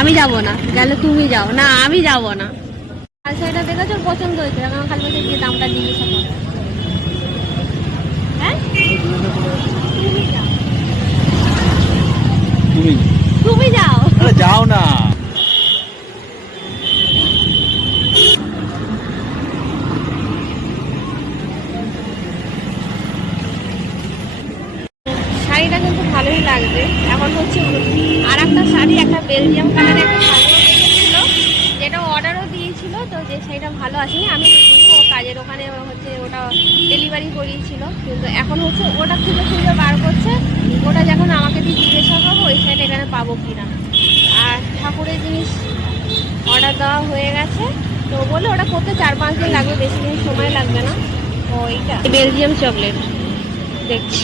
আমি যাব না, গেলে তুমি যাও। না আমি যাব না। আর সেটা দেখেছো পছন্দ হয়েছে, এখন খালি বলছে গিয়ে দামটা জিজ্ঞাসা করো। হ্যাঁ তুমি যাও, তুমি যাও। যাও না। শাড়িটা কিন্তু ভালোই লাগবে। এখন হচ্ছে আর একটা শাড়ি, একটা বেলজিয়াম কালারের একটা শাড়ি ছিল, যেটা অর্ডারও দিয়েছিল, তো যে শাড়িটা ভালো আসেনি। আমি দেখিনি, ও কাজের ওখানে হচ্ছে ওটা ডেলিভারি করিয়েছিল, কিন্তু এখন হচ্ছে ওটা খুঁজে খুঁজে বার করছে। ওটা যখন আমাকে দিয়ে জিজ্ঞাসা করবো ওই শাড়িটা এখানে পাবো কিনা। আর ঠাকুরের জিনিস অর্ডার দেওয়া হয়ে গেছে, তো বলে ওটা করতে 4-5 দিন লাগবে, বেশি দিন সময় লাগবে না। ওইটা বেলজিয়াম চকলেট দেখছি।